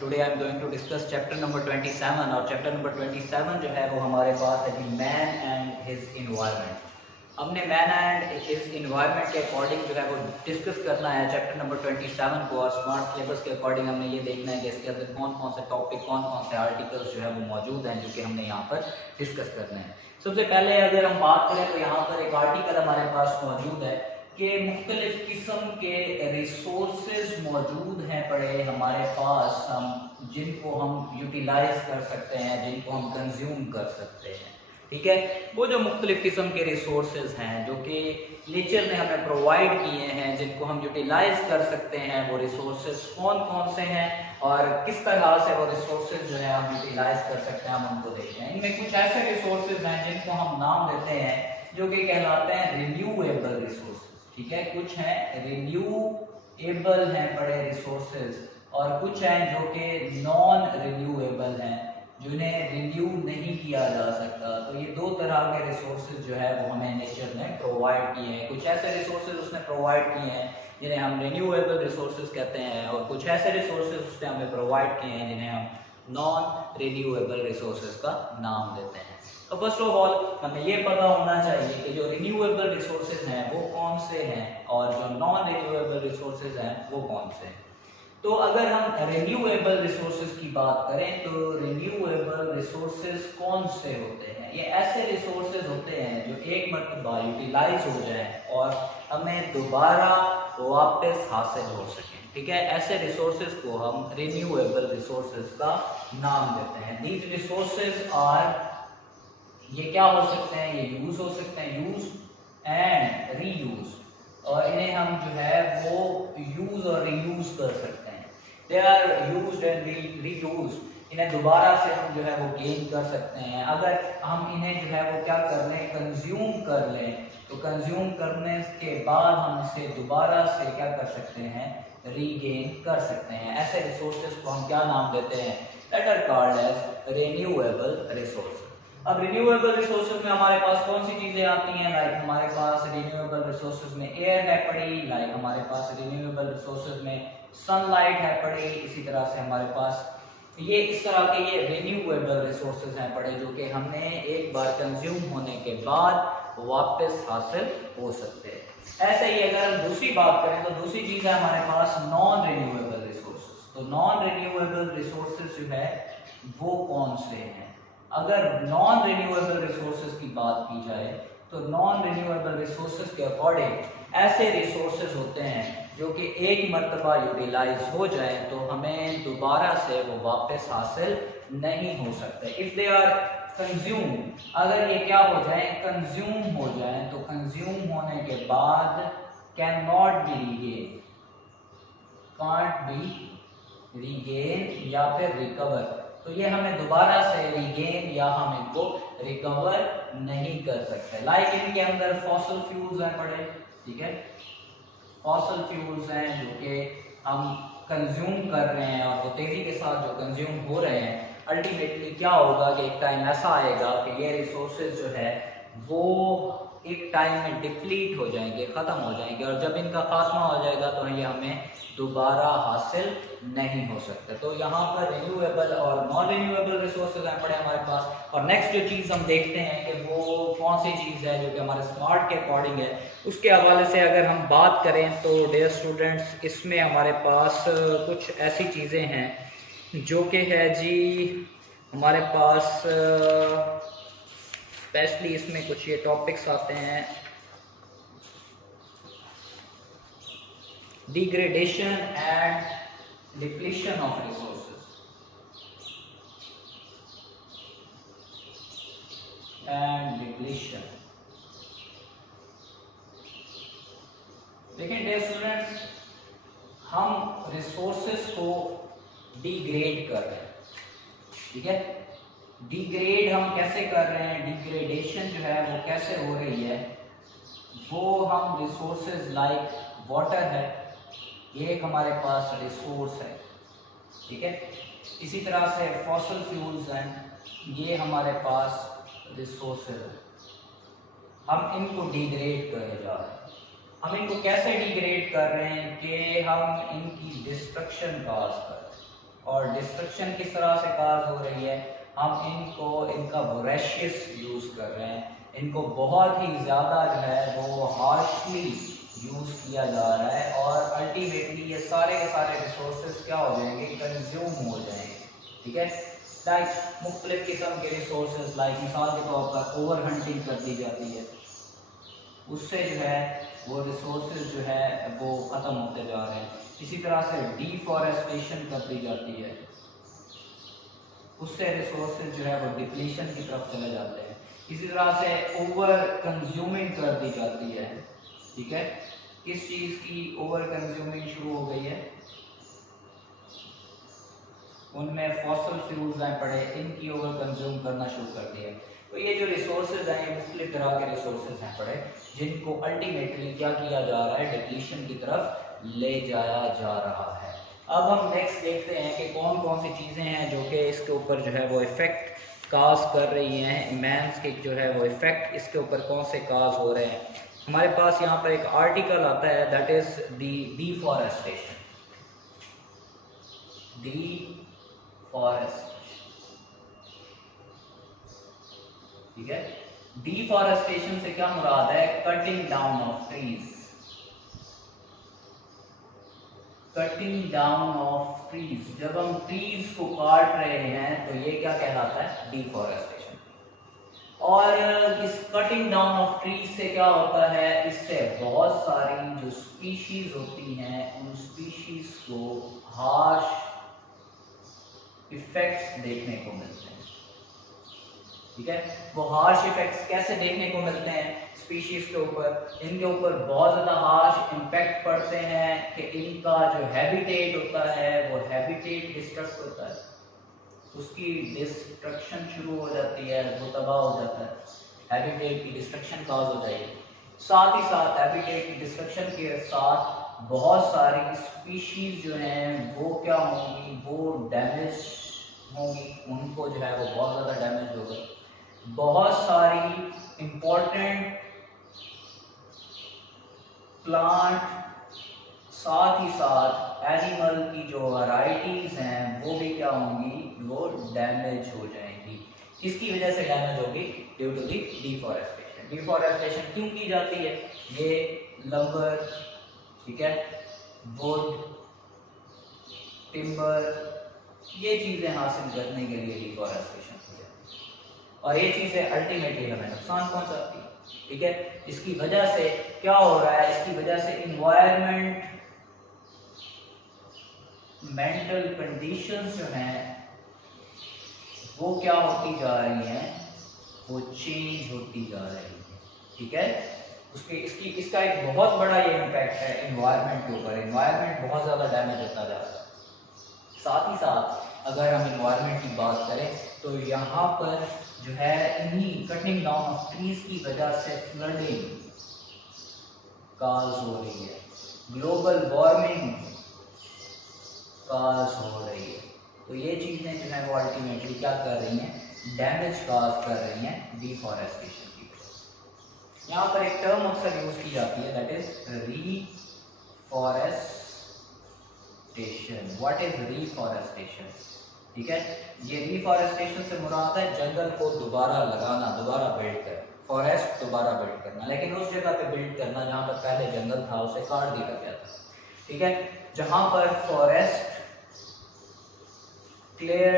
Today I am going to discuss chapter number 27 और chapter number 27 जो है वो हमारे पास है कि मैन एंड हिज इन्वायरमेंट। हमने मैन एंड हिज इन्वायरमेंट के अकॉर्डिंग जो है वो डिस्कस करना है चैप्टर नंबर 27 को और स्मार्ट सिलेबस के अकॉर्डिंग हमने ये देखना है कि इसके अंदर कौन कौन से टॉपिक कौन कौन से आर्टिकल्स जो है वो मौजूद हैं जो कि हमने यहाँ पर डिस्कस करने हैं। सबसे पहले अगर हम बात करें तो यहाँ पर एक आर्टिकल हमारे पास मौजूद है कि मुख्तलिफ किस्म के रिसोर्सेज मौजूद हैं पड़े हमारे पास, हम जिनको हम यूटिलाइज कर सकते हैं, जिनको हम कंज्यूम कर सकते हैं। ठीक है, वो जो मुख्तलिफ किस्म के रिसोर्सेज हैं जो कि नेचर ने हमें प्रोवाइड किए हैं, जिनको हम यूटिलाइज कर सकते हैं, वो रिसोर्सेज कौन कौन से हैं और किस तरह से वो रिसोर्सेज जो है हम यूटिलाइज कर सकते हैं, हम उनको देखते हैं। इनमें कुछ ऐसे रिसोर्सेज हैं जिनको हम नाम देते हैं जो कि कहलाते हैं रिन्यूएबल रिसोर्सेज। ठीक है, कुछ हैं रिन्यूएबल हैं बड़े रिसोर्सेज और कुछ हैं जो कि नॉन रिन्यूएबल हैं, जिन्हें रिन्यू नहीं किया जा सकता। तो ये दो तरह के रिसोर्सेज जो है वो हमें नेचर ने प्रोवाइड किए हैं। कुछ ऐसे रिसोर्सेज उसने प्रोवाइड किए हैं जिन्हें हम रिन्यूएबल रिसोर्सेज कहते हैं और कुछ ऐसे रिसोर्सेज उसने हमें प्रोवाइड किए हैं जिन्हें हम नॉन रिन्यूएबल रिसोर्सेज का नाम देते हैं। तो फर्स्ट ऑफ ऑल हमें ये पता होना चाहिए कि जो रिन्यूएबल रिसोर्सेज हैं वो कौन से हैं और जो नॉन रिन्यूएबल रिसोर्सेज हैं वो कौन से हैं। तो अगर हम रिन्यूएबल रिसोर्सेज की बात करें तो रिन्यूएबल रिसोर्सेज कौन से होते हैं? ये ऐसे रिसोर्सेज होते हैं जो एक मरतबा यूटिलाइज हो जाएं और हमें दोबारा वापस हासिल हो सकें। ठीक है, ऐसे रिसोर्सेज को हम रिन्यूएबल रिसोर्सेज का नाम देते हैं। दीज रिसोर्सेज आर, ये क्या हो सकते हैं? ये यूज हो सकते हैं, यूज एंड रीयूज, और इन्हें हम जो है वो यूज और रीयूज कर सकते हैं। They are used and reuse, इन्हें दोबारा से हम जो है वो गेन कर सकते हैं। अगर हम इन्हें जो है वो क्या कर लें, कंज्यूम कर लें, तो कंज्यूम करने के बाद हम इसे दोबारा से क्या कर सकते हैं, रीगेन कर सकते हैं। ऐसे रिसोर्सेज को हम क्या नाम देते हैं? That are called as renewable resources. अब रिन्यूएबल रिसोर्सेज में हमारे पास कौन सी चीजें आती हैं? लाइक हमारे पास रिन्यूएबल रिसोर्सेज में एयर है पड़ी, लाइक हमारे पास रिन्यूएबल रिसोर्सेज में सनलाइट है पड़ी, इसी तरह से हमारे पास ये इस तरह के ये रिन्यूएबल रिसोर्सेज हैं पड़े जो कि हमने एक बार कंज्यूम होने के बाद वापस हासिल हो सकते हैं। ऐसे ही अगर हम दूसरी बात करें तो दूसरी चीज है हमारे पास नॉन रिन्यूएबल रिसोर्सेज। तो नॉन रिन्यूएबल रिसोर्सेज जो है वो कौन से हैं? अगर नॉन रिन्यूएबल रिसोर्सेज की बात की जाए तो नॉन रिन्यूएबल रिसोर्सेज के अकॉर्डिंग ऐसे रिसोर्सेज होते हैं जो कि एक मरतबा यूटिलाइज हो जाए तो हमें दोबारा से वो वापस हासिल नहीं हो सकते। इफ दे आर कंज्यूम, अगर ये क्या हो जाए, कंज्यूम हो जाए, तो कंज्यूम होने के बाद can not be regain, can't be regain या फिर रिकवर, तो ये हमें दोबारा से रीगेन या हम इनको रिकवर नहीं कर सकते। लाइक इनके अंदर फॉसिल फ्यूल्स हैं पड़े। ठीक है, फॉसिल फ्यूल्स हैं जो कि हम कंज्यूम कर रहे हैं और वो तेजी के साथ जो कंज्यूम हो रहे हैं, अल्टीमेटली क्या होगा कि एक टाइम ऐसा आएगा कि ये रिसोर्सेज जो है वो एक टाइम में डिप्लीट हो जाएंगे, ख़त्म हो जाएंगे, और जब इनका खात्मा हो जाएगा तो ये हमें दोबारा हासिल नहीं हो सकते। तो यहाँ पर रिन्यूएबल और नॉन रिन्यूएबल रिसोर्सेज हैं पड़े हमारे पास। और नेक्स्ट जो चीज़ हम देखते हैं कि वो कौन सी चीज़ है जो कि हमारे स्मार्ट के अकॉर्डिंग है, उसके हवाले से अगर हम बात करें तो डियर स्टूडेंट्स, इसमें हमारे पास कुछ ऐसी चीज़ें हैं जो कि है जी हमारे पास स्पेशली इसमें कुछ ये टॉपिक्स आते हैं, degradation and depletion of resources and depletion. देखिए डियर स्टूडेंट्स, हम रिसोर्सेज को डिग्रेड कर रहे हैं। ठीक है, डिग्रेड हम कैसे कर रहे हैं, डिग्रेडेशन जो है वो कैसे हो रही है, वो हम रिसोर्सेज लाइक वाटर है, ये एक हमारे पास रिसोर्स है। ठीक है, इसी तरह से फॉसिल फ्यूल्स हैं, ये हमारे पास रिसोर्सेज है। हम इनको डिग्रेड करने जा रहे हैं। हम इनको कैसे डिग्रेड कर रहे हैं कि हम इनकी डिस्ट्रक्शन काज कर रहे हैं। और डिस्ट्रक्शन किस तरह से काज हो रही है, हम इनका वोरेशियस यूज कर रहे हैं, इनको बहुत ही ज़्यादा जो है वो हार्शली यूज़ किया जा रहा है और अल्टीमेटली ये सारे के सारे रिसोर्सेज क्या हो जाएंगे, कंज्यूम हो जाएंगे। ठीक है, लाइक मुख्तलिफ किस्म के रिसोर्सेज, लाइक मिसाल के तौर पर ओवर हंटिंग कर दी जाती है, उससे जो है वो रिसोर्सेज जो है वो ख़त्म होते जा रहे हैं। इसी तरह से डिफॉरेस्टेशन कर दी जाती है, उससे रिसोर्सेज जो है वो डिप्लीशन की तरफ चले जाते हैं। इसी तरह से ओवर कंज्यूमिंग कर दी जाती है। ठीक है, किस चीज़ की ओवर कंज्यूमिंग शुरू हो गई है, उनमें फॉसल फ्यूल्स हैं पड़े, इनकी ओवर कंज्यूम करना शुरू कर दिया। तो ये जो रिसोर्सेज हैं, ये मुख्तलिफ तरह के रिसोर्सेज हैं पड़े, जिनको अल्टीमेटली क्या किया जा रहा है, डिप्लीशन की तरफ ले जाया जा रहा है। अब हम नेक्स्ट देखते हैं कि कौन कौन सी चीज़ें हैं जो कि इसके ऊपर जो है वो इफ़ेक्ट काज कर रही हैं, मैंस के जो है वो इफ़ेक्ट इसके ऊपर कौन से काज हो रहे हैं। हमारे पास यहाँ पर एक आर्टिकल आता है, दैट इज़ दी डिफॉरेस्टेशन। ठीक है, डिफॉरेस्टेशन से क्या मुराद है, cutting down of trees, cutting down of trees. जब हम ट्रीज को काट रहे हैं तो ये क्या कहलाता है, डिफॉरेस्टेशन। और इस कटिंग डाउन ऑफ ट्रीज से क्या होता है, इससे बहुत सारी जो स्पीशीज होती हैं उन स्पीशीज को हार्श इफेक्ट्स देखने को मिलते हैं। ठीक है, वो हार्श इफेक्ट्स कैसे देखने को मिलते हैं स्पीशीज के ऊपर, इनके ऊपर बहुत ज़्यादा हार्श इम्पैक्ट पड़ते हैं कि इनका जो हैबिटेट होता है वो हैबिटेट डिस्ट्रक्ट होता है, उसकी डिस्ट्रक्शन शुरू हो जाती है, वो तबाह हो जाता है, हैबिटेट की डिस्ट्रक्शन काज हो जाएगी। साथ ही साथ हैबिटेट की डिस्ट्रक्शन के साथ बहुत सारी स्पीशीज जो हैं वो क्या होंगी, वो डैमेज होंगी, उनको जो है वो बहुत ज़्यादा डैमेज होगा। बहुत सारी इम्पोर्टेंट प्लांट, साथ ही साथ एनिमल की जो वैरायटीज हैं वो भी क्या होंगी, वो डैमेज हो जाएंगी। किसकी वजह से डैमेज होगी, due to the deforestation. Deforestation क्यों की जाती है, ये लंबर, ठीक है, वुड, टिम्बर, ये चीज़ें हासिल करने के लिए डिफॉरेस्टेशन हो जाती है और ये चीज़ें अल्टीमेटली हमें नुकसान पहुंचाती है। ठीक है, इसकी वजह से क्या हो रहा है, इसकी वजह से इन्वायरमेंट, मेंटल कंडीशंस जो हैं वो क्या होती जा रही हैं, वो चेंज होती जा रही है। ठीक है, इसका एक बहुत बड़ा ये इम्पैक्ट है इन्वायरमेंट के ऊपर। इन्वायरमेंट बहुत ज़्यादा डैमेज होता जा रहा है। साथ ही साथ अगर हम इन्वायरमेंट की बात करें तो यहाँ पर जो है इन्हीं कटिंग डाउन ऑफ ट्रीज की वजह से फ्लडिंग काज हो रही है, ग्लोबल वार्मिंग काज हो रही है। तो ये चीज़ें जो है वो अल्टीमेटली क्या कर रही हैं, डैमेज काज कर रही हैं डिफॉरेस्टेशन की वजह से। यहाँ पर एक टर्म अक्सर यूज की जाती है, that is reforestation. What is reforestation? ठीक है, ये रीफॉरेस्टेशन से मुराद है जंगल को दोबारा लगाना, दोबारा बिल्ड करना, फॉरेस्ट दोबारा बिल्ड करना, लेकिन उस जगह पे बिल्ड करना जहाँ पर पहले जंगल था उसे काट दिया गया था। ठीक है, जहाँ पर फॉरेस्ट क्लियर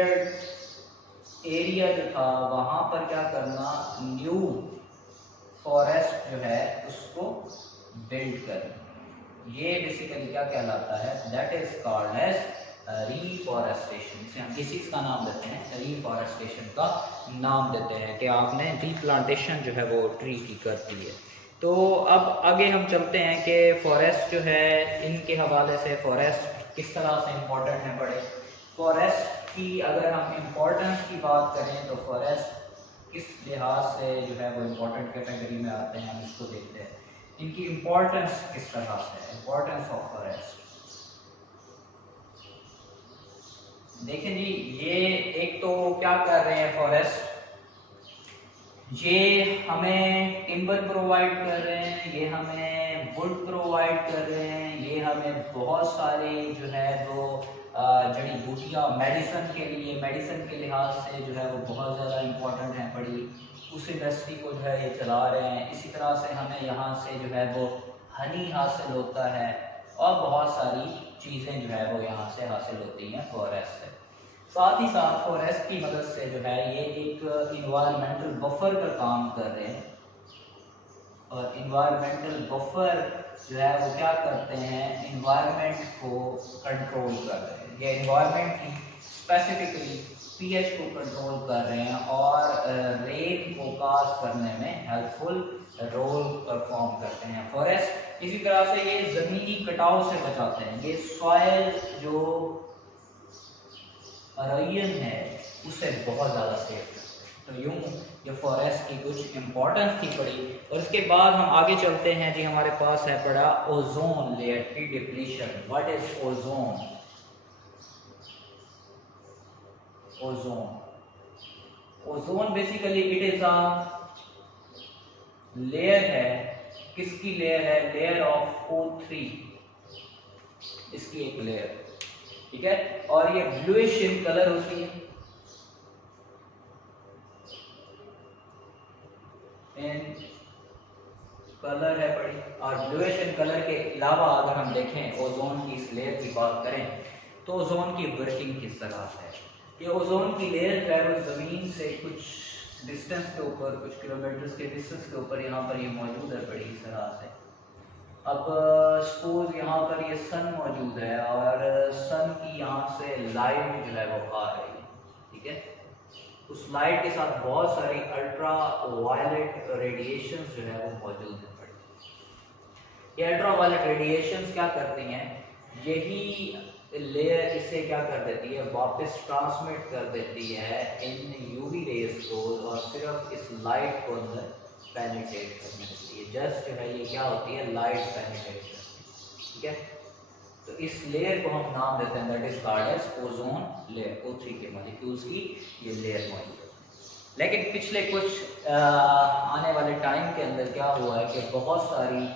एरिया जो था वहां पर क्या करना, न्यू फॉरेस्ट जो है उसको बिल्ड करना, ये बेसिकली क्या कहलाता है, that is called as reforestation. इसे हम किस चीज़ का नाम देते हैं, रीफॉरेस्टेशन का नाम देते हैं कि आपने रीप्लांटेशन जो है वो ट्री की कर दी है। तो अब आगे हम चलते हैं कि फॉरेस्ट जो है, इनके हवाले से फॉरेस्ट किस तरह से इम्पोर्टेंट है बड़े। फॉरेस्ट की अगर हम इम्पोर्टेंस की बात करें तो फॉरेस्ट किस लिहाज से जो है वो इम्पोर्टेंट कैटेगरी में आते हैं, हम इसको देखते हैं। इनकी इम्पोर्टेंस किस तरह से है, इम्पोर्टेंस ऑफ फॉरेस्ट। देखें जी, ये एक तो क्या कर रहे हैं फॉरेस्ट, ये हमें टिम्बर प्रोवाइड कर रहे हैं, ये हमें हमें वुड प्रोवाइड कर रहे हैं, ये हमें बहुत सारे जो है वो जड़ी बूटियाँ मेडिसिन के लिहाज से जो है वो बहुत ज़्यादा इम्पोर्टेंट हैं, बड़ी उस इंडस्ट्री को जो है ये चला रहे हैं। इसी तरह से हमें यहाँ से जो है वो हनी हासिल होता है और बहुत सारी चीज़ें जो है वो यहाँ से हासिल होती हैं फॉरेस्ट से। साथ ही साथ फॉरेस्ट की मदद से जो है ये एक इन्वायरमेंटल बफर का काम कर रहे हैं, और इन्वायरमेंटल बफर जो है वो क्या करते हैं, इन्वायरमेंट को कंट्रोल कर रहे हैं। ये इन्वायरमेंट की स्पेसिफिकली पीएच को कंट्रोल कर रहे हैं और रेन फोरकास्ट करने में हेल्पफुल रोल परफॉर्म करते हैं फॉरेस्ट। इसी तरह से ये ज़मीनी कटाव से बचाते हैं, ये सॉयल जो अराइयन है उससे बहुत ज़्यादा सेफ है। तो यूँ ये फॉरेस्ट की कुछ इम्पोर्टेंस थी पड़ी। और इसके बाद हम आगे चलते हैं जी, हमारे पास है पड़ा ओजोन लेयर की depletion. What is ozone? Ozone basically it is a layer है, किसकी लेयर है? लेयर ऑफ O3, इसकी एक लेयर, ठीक है। और ये ब्लूइश इन कलर होती है, इन कलर है बड़ी। और ब्लूइश इन कलर के अलावा अगर हम देखें ओजोन की इस लेयर की बात करें तो ओजोन की वर्किंग किस तरह से है। ये ओजोन की लेयर जो है वो ज़मीन से कुछ डिस्टेंस के ऊपर, कुछ किलोमीटर्स के डिस्टेंस के ऊपर यहाँ पर ये मौजूद है बड़ी इस तरह से। अब सपोज यहाँ पर ये सन मौजूद है और सन की यहाँ से लाइट जो है वो आ रही है, ठीक है। उस लाइट के साथ बहुत सारी अल्ट्रा वायलेट रेडिएशंस जो है वो मौजूद है। ये अल्ट्रा वायलेट रेडिएशंस क्या करती हैं, यही लेयर इसे क्या कर देती है, वापस ट्रांसमिट कर देती है इन यूवी रेज को, और सिर्फ इस लाइट को अंदर पेनिट्रेट करने देती है। जस्ट जो है ये क्या होती है, लाइट पेनिट्रेट करती है, ठीक है। तो इस लेयर को हम नाम देते हैं that is called as ozone layer. O3 के मॉलिक्यूल्स की ये लेयर मौजूद है। लेकिन पिछले कुछ आने वाले टाइम के अंदर क्या हुआ है कि बहुत सारी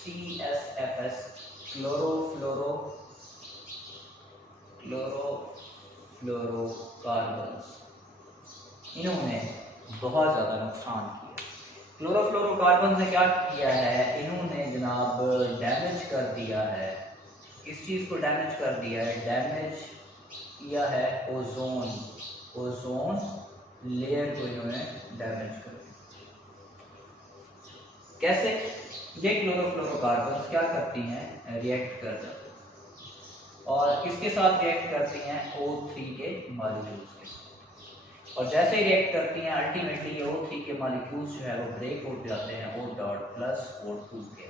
CSFS क्लोरोफ्लोरोकार्बन्स, इन्होंने बहुत ज़्यादा नुकसान किया। क्लोरोफ्लोरोकार्बन ने क्या किया है, इन्होंने जनाब डैमेज कर दिया है। किस चीज़ को डैमेज कर दिया है? डैमेज किया है ओजोन लेयर को इन्होंने डैमेज कर दिया। कैसे? ये क्लोरोफ्लोरोकार्बन्स क्या करती हैं, रिएक्ट कर जाती हैं, और किसके साथ रिएक्ट करती हैं? O3 के मॉलिक्यूल्स के साथ। और जैसे ही रिएक्ट करती हैं अल्टीमेटली ये O3 के मॉलिक्यूल्स जो है वो ब्रेक हो जाते हैं O डॉट प्लस O2 के,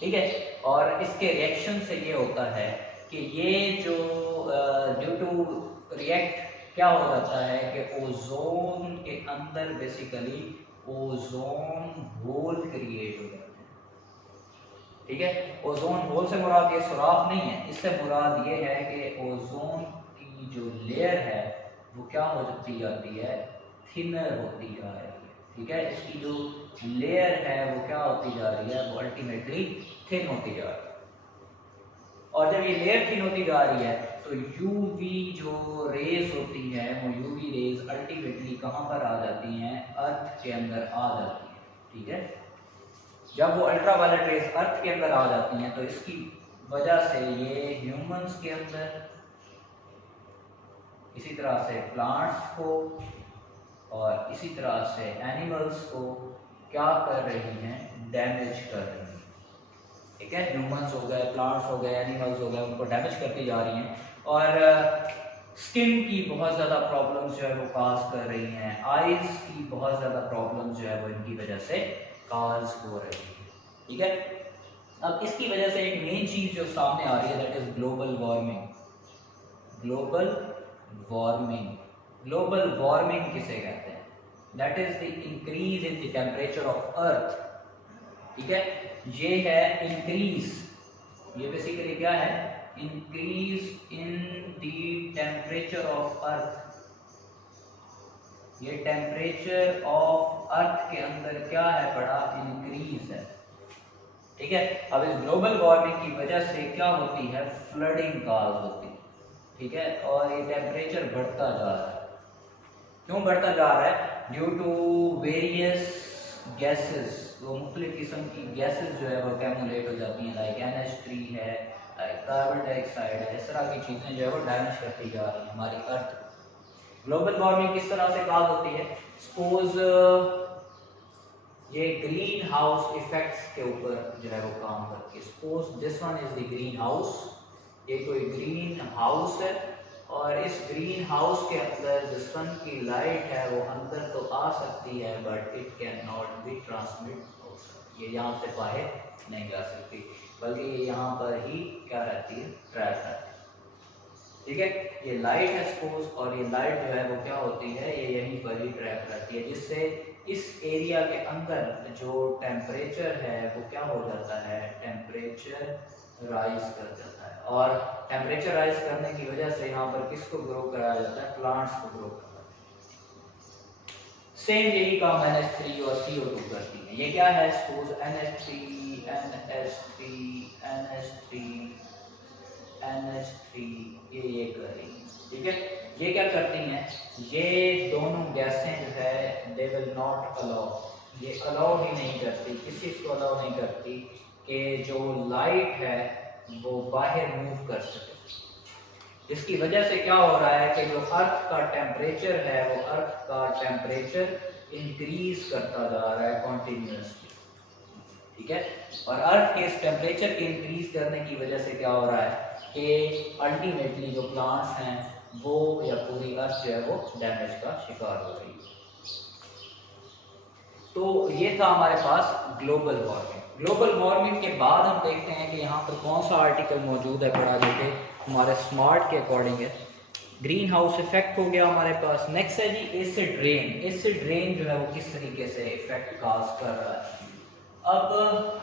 ठीक है। और इसके रिएक्शन से ये होता है कि ये जो ड्यू टू रिएक्ट क्या हो जाता है कि ओजोन के अंदर बेसिकली ओजोन होल क्रिएट हो जाते हैं, ठीक है। ओजोन होल से मुराद ये सुराख नहीं है, इससे मुराद ये है कि ओजोन की जो लेयर है वो क्या होती जाती है, थिनर होती जा रही है, ठीक है। इसकी जो लेयर है वो क्या होती जा रही है, वो अल्टीमेटली थिन होती जा रही है। और जब ये लेयर थिन होती जा रही है तो यूवी जो रेज होती है वो यूवी रेज अल्टीमेटली कहाँ पर आ जाती हैं, अर्थ के अंदर आ जाती हैं, ठीक है। जब वो अल्ट्रा वायलेट रेज अर्थ के अंदर आ जाती हैं तो इसकी वजह से ये ह्यूमंस के अंदर, इसी तरह से प्लांट्स को और इसी तरह से एनिमल्स को क्या कर रही हैं, डैमेज कर रही हैं, ठीक है। ह्यूमंस हो गए, प्लांट्स हो गए, एनिमल्स हो गए, उनको डैमेज करती जा रही हैं। और स्किन की बहुत ज़्यादा प्रॉब्लम्स जो है वो काज कर रही हैं, आइज़ की बहुत ज़्यादा प्रॉब्लम्स जो है वो इनकी वजह से काज हो रही है, ठीक है। अब इसकी वजह से एक मेन चीज़ जो सामने आ रही है that is global warming. Global warming किसे कहते हैं? That is the increase in the temperature of earth, ठीक है। ये है इंक्रीज, ये बेसिकली क्या है, increase in the temperature of earth. ये टेम्परेचर ऑफ अर्थ के अंदर क्या है पड़ा, इंक्रीज है, ठीक है। अब इस ग्लोबल वार्मिंग की वजह से क्या होती है, फ्लडिंग काज होती है, ठीक है। और ये टेम्परेचर बढ़ता जा रहा है। क्यों बढ़ता जा रहा है? ड्यू टू वेरियस गैसेस, वो मुख्तलिफ किस्म की गैसेस जो है वो कैमुलेट हो जाती हैं, लाइक NH3 है, लाइक कार्बन डाइऑक्साइड है, इस तरह की चीज़ें जो है वो डैमेज करती जा रही हैं हमारी अर्थ। ग्लोबल वार्मिंग किस तरह से काज होती है? सपोज ये ग्रीन हाउस इफेक्ट्स के ऊपर जो है वो काम करती है। Suppose this one is the green house, ये कोई ग्रीन हाउस है और इस ग्रीन हाउस के अंदर जो सन की लाइट है वो अंदर तो आ सकती है but it can not be transmit outside, ये यहाँ से बाहर नहीं जा सकती बल्कि ये यहाँ पर ही क्या रहती है, ट्रैप रहती है, ठीक है। ये लाइट है सपोज, और ये लाइट जो है वो क्या होती है, ये यहीं पर ही ट्रैप रहती है, जिससे इस एरिया के अंदर जो टेम्परेचर है वो क्या हो जाता है, टेम्परेचर राइज कर जाता है। और टेम्परेचर राइज करने की वजह से यहाँ पर किसको ग्रो कराया जाता है, प्लांट्स को ग्रो कराया जाता है। सेम यही काम NH3 और CO2 करती है। ये क्या है, सपोज NH3 ये कर रही है, ठीक है। ये क्या करती हैं, ये दोनों गैसें जो है दे विल नॉट अलाउ, ये अलाउ ही नहीं करती, किस चीज़ को अलाउ नहीं करती कि जो लाइट है वो बाहर मूव कर सके। इसकी वजह से क्या हो रहा है कि जो अर्थ का टेम्परेचर है वो अर्थ का टेम्परेचर इंक्रीज करता जा रहा है कॉन्टिन्यूसली, ठीक है। और अर्थ के इस टेम्परेचर के इंक्रीज करने की वजह से क्या हो रहा है कि अल्टीमेटली जो प्लांट्स हैं वो या पूरी अर्थ जो है वो डैमेज का शिकार हो रही है। तो ये था हमारे पास ग्लोबल वार्मिंग। ग्लोबल वार्मिंग के बाद हम देखते हैं कि यहाँ पर कौन सा आर्टिकल मौजूद है पढ़ा, जो कि हमारे स्मार्ट के अकॉर्डिंग है। ग्रीन हाउस इफेक्ट हो गया हमारे पास। नेक्स्ट है जी एसिड रेन। एसिड रेन जो है वो किस तरीके से इफेक्ट काज कर रहा है। अब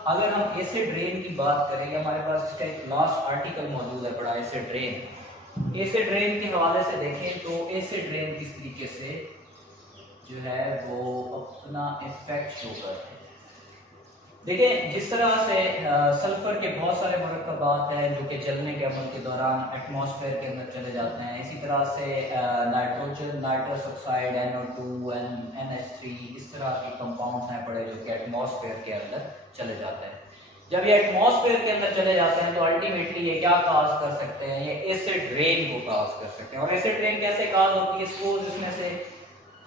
अगर हम एसिड रेन की बात करें, हमारे पास इसका एक लास्ट आर्टिकल मौजूद है पढ़ा, एसिड रेन। एसिड रेन के हवाले से देखें तो एसिड रेन किस तरीके से जो है वो अपना इफेक्ट शो करते हैं। देखिए जिस तरह से सल्फर के बहुत सारे मरकबात हैं जो कि जलने के अमल के दौरान एटमॉस्फेयर के अंदर चले जाते हैं, इसी तरह से nitrogen, nitrous oxide, NO2, NH3, इस तरह के कंपाउंड्स हैं पड़े जो कि एटमॉस्फेयर के अंदर चले जाते हैं। जब ये एटमॉस्फेयर के अंदर चले जाते हैं तो अल्टीमेटली ये क्या काज कर सकते हैं, ये एसिड रेन को काज कर सकते हैं। और एसिड रेन कैसे काज होती है, सपोज इसमें से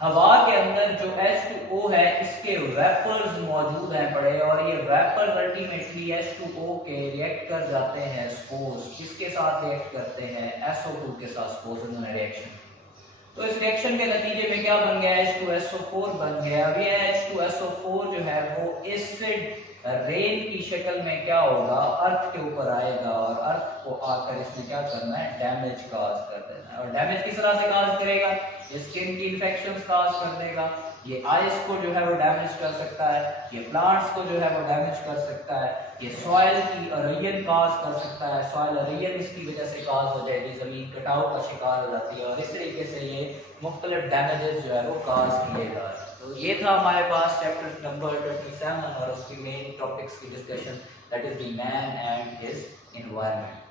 हवा के अंदर जो H2O है इसके वेपर्स मौजूद हैं पड़े, और ये वेपर्स अल्टीमेटली H2O के रिएक्ट कर जाते हैं, सपोज किसके साथ रिएक्ट करते हैं, SO2 के साथ, सपोज उन्होंने रिएक्शन। तो इस रिएक्शन के नतीजे में क्या बन गया, H2SO4 बन गया। अब ये H2SO4 जो है वो एसिड रेन की शक्ल में क्या होगा, अर्थ के ऊपर आएगा, और अर्थ को आकर इसने क्या करना है, डैमेज काज कर देना है। और डैमेज किस तरह से काज करेगा, ये स्किन की इन्फेक्शंस काज कर देगा, ये आइस को जो है वो डैमेज कर सकता है, ये प्लांट्स को जो है वो डैमेज कर सकता है, ये सॉइल की अरेजन काज कर सकता है, सॉइल अरेजन इसकी वजह से काज हो जाएगी, जमीन कटाव का शिकार हो जाती है, और इस तरीके से ये मुख्तलिफ डैमेजेस जो है वो काज किए जा रहे हैं। तो ये था हमारे पास चैप्टर नंबर 27 और उसकी मेन टॉपिक्स की discussion, that is the man and his environment.